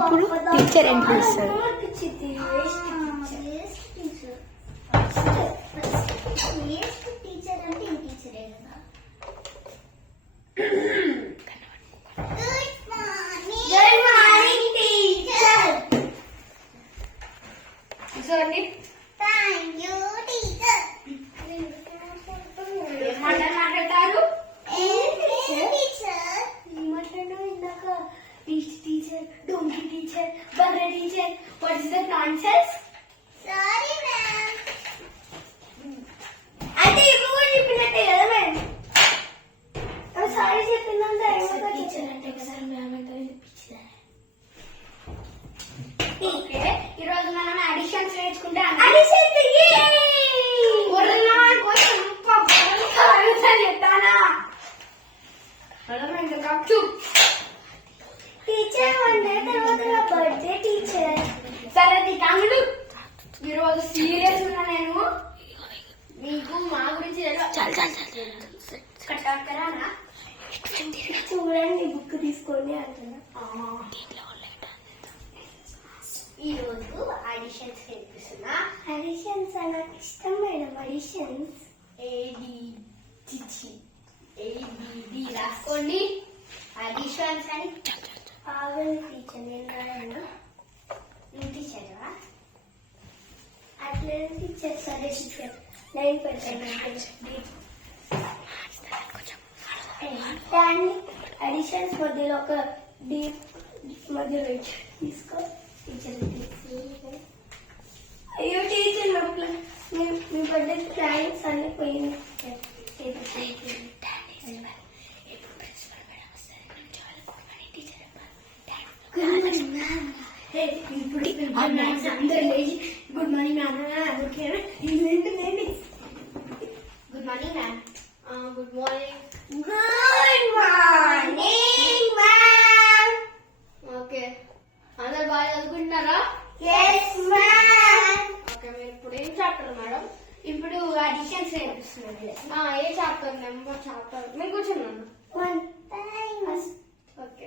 ఇప్పుడు టీచర్ ఏం పిలుస్తారు? టీచర్ అంటే టీచరే కదా. Good morning teacher. చూడండి. Thank you teacher. మాట్లాడతారు టీచర్ మాట్లాడడం ఇందాక టీచర్, డోంకీ టీచర్, బర్రె teacher. What is that nonsense? Sorry ma'am. అంటే ఇప్పుడు కూడా చెప్పినట్టే కదా మ్యామ్. సారీ చెప్పిందంటే టీచర్ అంటే ఒకసారి మ్యామ్ అంటే చెప్పించారు. ఓకే, ఈరోజు మనం అడిషన్స్ నేర్చుకుంటే టీచర్ వన్ డే తర్వాత నా బర్త్డే టీచర్. సరే తమ్ముడు, ఈరోజు సీరియస్ ఉన్నా నేను. మీకు మా గురించి కట్టాకరానా? చూడండి బుక్ తీసుకొని అంటున్నా. ఈ రోజు అడిషన్స్ నేర్పిస్తున్నా. అడిషన్స్ నాకు ఇష్టం మేడం. అడిషన్స్ ABD రాసుకోండి. అడిషన్స్ అని ఆగండి టీచర్, నేను రాయను. ఇంటి చదవా? అట్లే టీచర్. సరే టీచర్, లైన్ పెట్టండి. అడిషన్స్ మధ్యలో ఒక డీప్ మధ్యలో తీసుకో టీచర్. అయ్యో టీచర్, మీ బర్త్డే థ్యాంక్స్ అన్ని పోయింది. అందరు లేచి good morning ma'am. Good morning ma'am. Good morning. Good morning ma'am. Okay, అందరు బాగా చదువుకుంటున్నారా? Yes ma'am. ఓకే, మీరు ఇప్పుడు ఏం చాప్టర్ మేడం? ఇప్పుడు అడిషన్స్ నేర్పిస్తున్నాను. ఏ చాప్టర్? Number chapter. మీరు కూర్చున్నాను. Okay,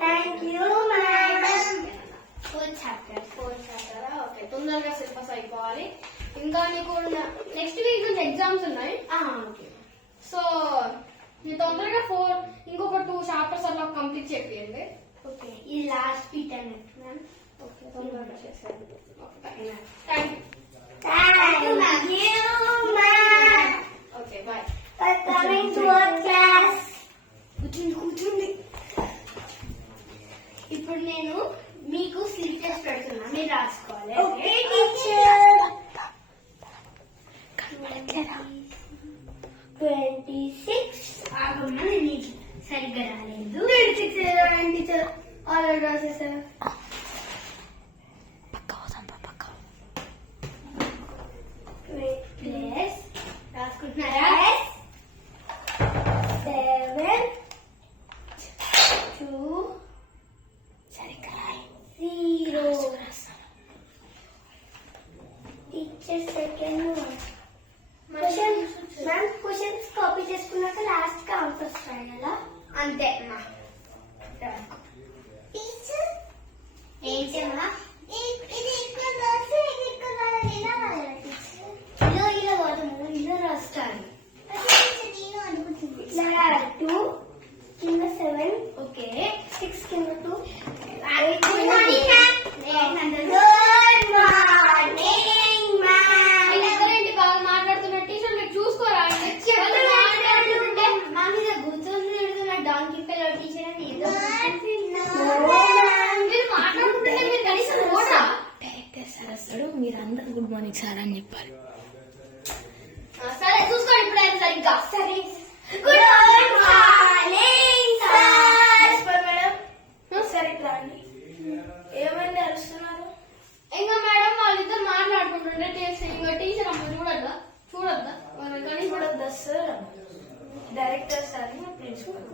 thank you ma'am. Fourth chapter. Okay, తొందరగా సిలబస్ అయిపోవాలి. ఇంకా మీకు నెక్స్ట్ వీక్ నుంచి ఎగ్జామ్స్ ఉన్నాయి. ఓకే. సో మీరు తొందరగా ఇంకొక 2 చాప్టర్స్ అలా కంప్లీట్ చేయండి. ఓకే, ఈ లాస్ట్ బీట్ అన్నట్టు మ్యామ్. ఓకే, తొందరగా చేసేయండి. Thank you ma'am. Okay, bye. For coming to our class. కూర్చుండి. ఇప్పుడు నేను మీకు స్లిప్ టెస్ట్ పెడుతున్నా, మీరు రాసుకోవాలి. Okay teacher. 26. ఆగమ్మా, నేను సరిగ్గా రాలేదు. 26 టీచర్ ఆల్రెడీ రాసేసారు. ప్లస్ రాసుకుంటున్నారా? 7 2 0. టీచర్ సెకండ్ క్వశ్చన్స్ కాపీ చేసుకున్నాక లాస్ట్ కి ఆన్సర్స్ రాయాలా? అంతే అమ్మా. టీచర్ ఏంటమ్మా? ఇది ఇక్కడ రాసి ఇది ఇక్కడ రాయాలి. ఇలా రాయాలి టీచర్. ఇలా వాడము, ఇలా రాస్తాను. ఇలా 2 కింద 7. ఓకే, 6 కింద 2. Good morning ma'am. Good morning ma'am. ఎవరేంటి బాగా మాట్లాడుతున్నారు? టీచర్ మీరు చూసుకోరా? మాట్లాడుతుంటే మా మీద గుర్తుంది ఎడుతున్నా. డాంకీ పిల్ల టీచర్ అని ఏదో మీరు మాట్లాడుతుంటే మీరు కనీసం కూడా డైరెక్టర్ సార్ వస్తాడు, మీరు అందరు గుడ్ మార్నింగ్ సార్ అని చెప్పాలి. సరే చూసుకోండి. ఇప్పుడు ఆయన సరిగ్గా. సరే. Good morning sir. మేడం సరే రండి. ఏమైంది అరుస్తున్నారు? ఇంకా మేడం వాళ్ళిద్దరు మాట్లాడుకుంటుంటే టీచర్ అమ్మ చూడద్దా? కానీ చూడొద్దా సార్? డైరెక్టర్ సార్ ప్రిన్సిపల్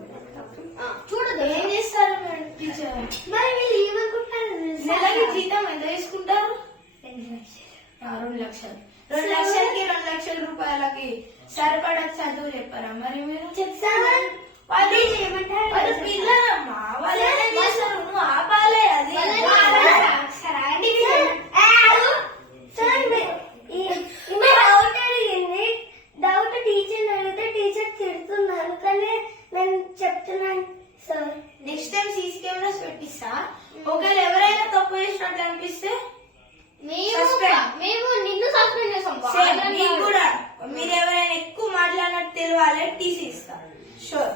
చూడద్దు. ఏం చేస్తారు మేడం టీచర్? మరి వీళ్ళు ఏమనుకుంటున్నారు? నెలకి జీతం ఎంత తీసుకుంటారు? 2 లక్షలు. 2 లక్షలకి 2 లక్షల రూపాయలకి సరిపడా చదువు చెప్పారా మరి మీరు? చెప్తాను. వాళ్ళు ఏమంటారు? వాళ్ళు పిల్లలమ్మా, వాళ్ళు ఏం చేస్తారు, నువ్వు ఆపాలే అది. డౌట్ టీచర్ అడిగితే టీచర్ తిడుతున్నారు కానీ నేను చెప్తున్నాను sir. Next time CC cameras పెట్టిస్తా. ఒకవేళ ఎవరైనా తప్పు చేసినట్టు అనిపిస్తే మేము నిన్ను సస్పెండ్ చేసాం. సేమ్ మీకు కూడా మీరు ఎవరైనా ఎక్కువ మాట్లాడినట్టు తెలియాలి, టీసీ ఇస్తా. షూర్.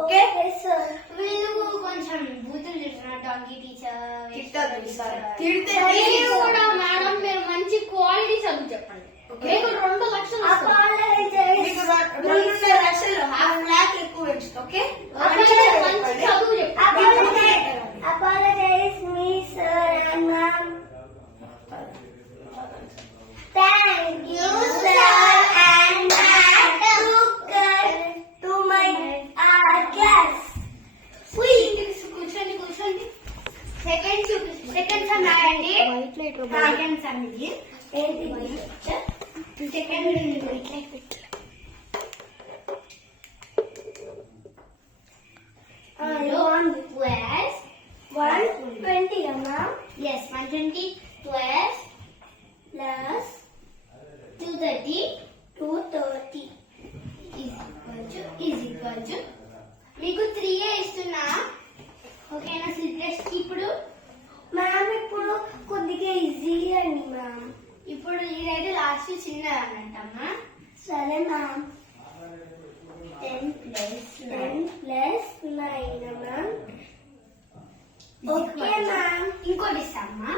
Okay sir. వీళ్ళు కొంచెం బూతులు తిడుతున్నారు డాంకీ టీచర్. తిట్టదు సార్. తిడితే మీరు కూడా మేడం మీరు మంచి క్వాలిటీ చదువు చెప్పండి. మీకు 2 లక్షలు ఇస్తాం. మీకు 2.5 లక్షలు, ½ ఎక్కువ పెంచుతా. ఓకే మంచి చదువు చెప్పండి. Apologize me sir and ma'am. Thank you sir and ma'am to my class. కూర్చోండి. సెకండ్ సమ్ రాయండి. సెకండ్ సమ్ ఇది. Second plus 120 ma'am. yes 120 plus Plus 230 230 is equal to మీకు 3 ఇస్తున్నా. ఓకేనా? సిట్రెస్ట్ ఇప్పుడు మ్యామ్ ఇప్పుడు కొద్దిగా ఈజీ అండి మ్యామ్. ఇప్పుడు ఇదైతే లాస్ట్ చిన్నది అన్నట్టమ్మా. సరే మ్యామ్. 10 plus 9 మ్యామ్. Okay ma'am. ఇంకోటి ఇస్తామ్మా.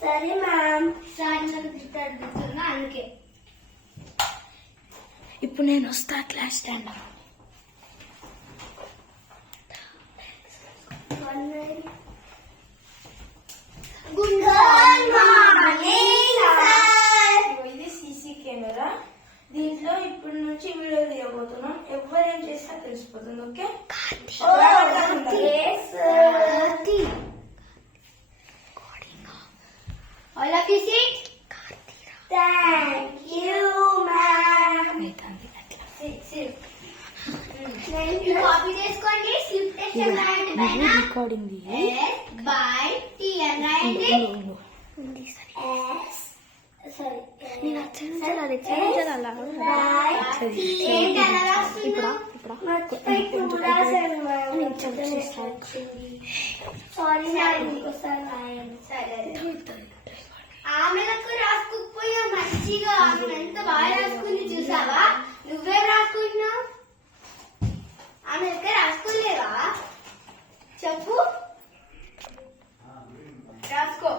సరే మ్యామ్. సాయంత్రం తిట్టుతున్నా అందుకే. ఇప్పుడు నేను వస్తా class stand. Good morning sir. ఇది సీసీ కెమెరా. దీంట్లో ఇప్పటి నుంచి వీడియో తీయబోతున్నాం. ఎవరేం చేసినా తెలిసిపోతుంది. Okay all of you sit. Thank you ma'am. sit. Copy చేసుకోండి. స్లిప్ టెస్ట్ రాయండి పైన. రికార్డింగ్ S by T అని రాయండి. సారీ నేను ఏంటి అలా రాస్తున్నావు? Sorry ma'am. ఇంకోసారి రాయండి. సరే ఆమెలకు రాసుకోకపోయా మంచిగా. ఆమె ఎంత బాగా రాసుకుంది చూసావా? నువ్వే రాసుకుంటున్నావు. ఆమె దగ్గర రాసుకోలేవా? చెప్పు. రాసుకో.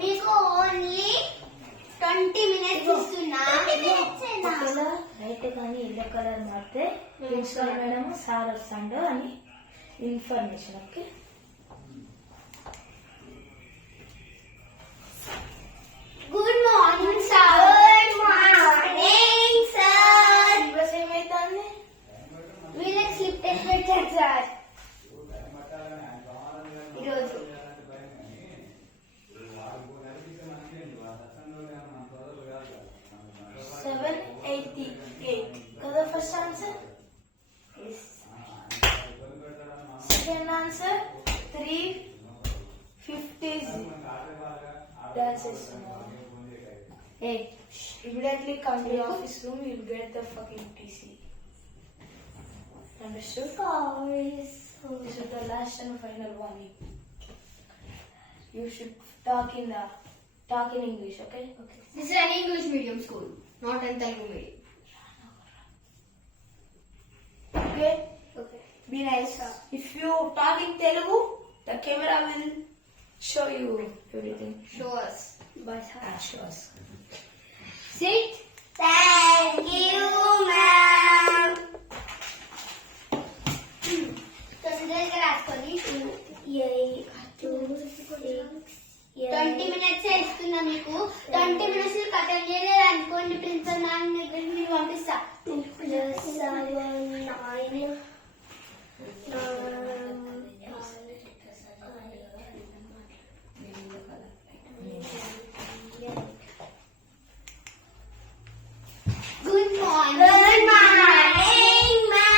మీకు ఓన్లీ 20 minutes ఇస్తున్నా. రైట్ కానీ ఎల్లో కలర్ మారితే ప్రిన్సిపల్ మేడం సార్ వస్తాడు అని information. Okay good morning sir. Good morning sir. Syllabus ఏమైతుంది? వీళ్ళకి స్లిప్ టెస్ట్ పెట్టారు సార్ ఈరోజు. 788 కదా first answer. Second answer 350. That's it. Hey, immediately come to the office room. You'll get the fucking TC. Understood? Sorry. This is the last and final warning. You should talk in English, okay? Okay. This is an English medium school, not an Telugu medium. Okay. Okay. Be nice. If you talk in Telugu, the camera will show you everything. Show us. Show us. Sit. Thank you, ma'am. తొందరగా రాసుకోండి. 20 minutes ఇస్తున్నా మీకు. 20 minutes cut అయ్యేది అనుకోండి. Principal ma'am దగ్గరికి మీరు పంపిస్తా. 2 plus 7 9. Good morning. Good morning, ma'am.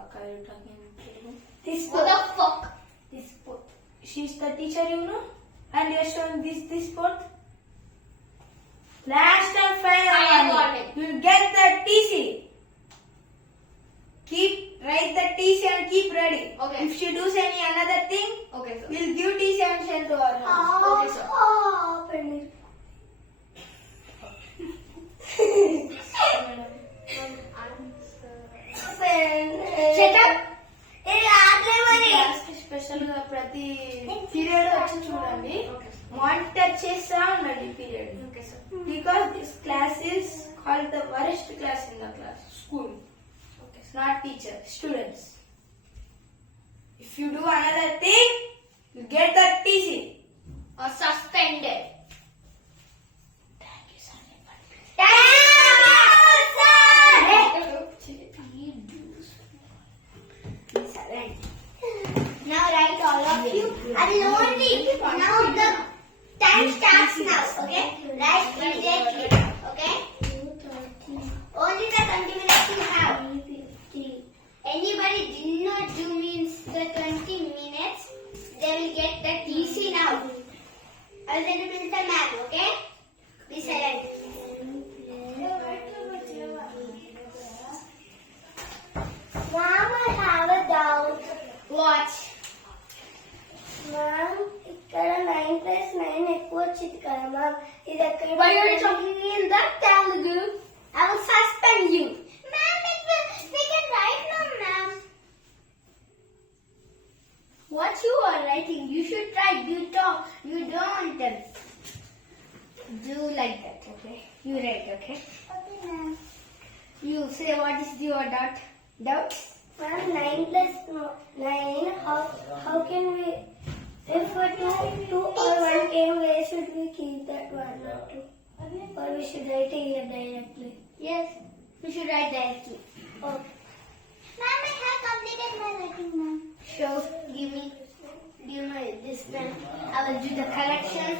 fuck are you talking about? This What the fuck? This boat. She's the teacher, you know, and you're showing this boat. Last and I got final, it. you'll get the TC. Write the TC and keep ready. Okay. If she does any another thing, Okay, sir. we'll give TC and send to her house. Okay, sir. Penny. Shut up. Special గా ప్రతి పీరియడ్ వచ్చి చూడండి. మానిటర్ చేస్తా ఉండండి period. Okay, sir. Because this class is called the worst class in the class, school. Okay, sir. Not teacher, students. If you do another thing, you get the TC. Suspended. Thank you, Sunny. Now write all of you. I will only now the time starts now. Okay, write immediately. Okay, only the 20 minutes you have. Anybody did not do means the 20 minutes, they will get the TC now. I will send it to the map. Okay, be silent. Mom, I have a doubt. Watch. Ma'am ఇక్కడ 9+9 ఎక్కువ వచ్చింది కదా మ్యామ్ ఇది ఎక్కడ Why are you talking in that Telugu? I will suspend you. Ma'am, we can write now, ma'am. What you are writing? You should write. You talk. You don't do like that. Okay. You write. Okay. Okay, ma'am. You say what is your doubt? Ma'am, 9+9. How can we? If a two or one came, where should we keep that one or two? Or we should write it here directly? Yes. You should write directly. Okay. Ma'am, I have completed my writing, ma'am. So give me this pen. I will do the corrections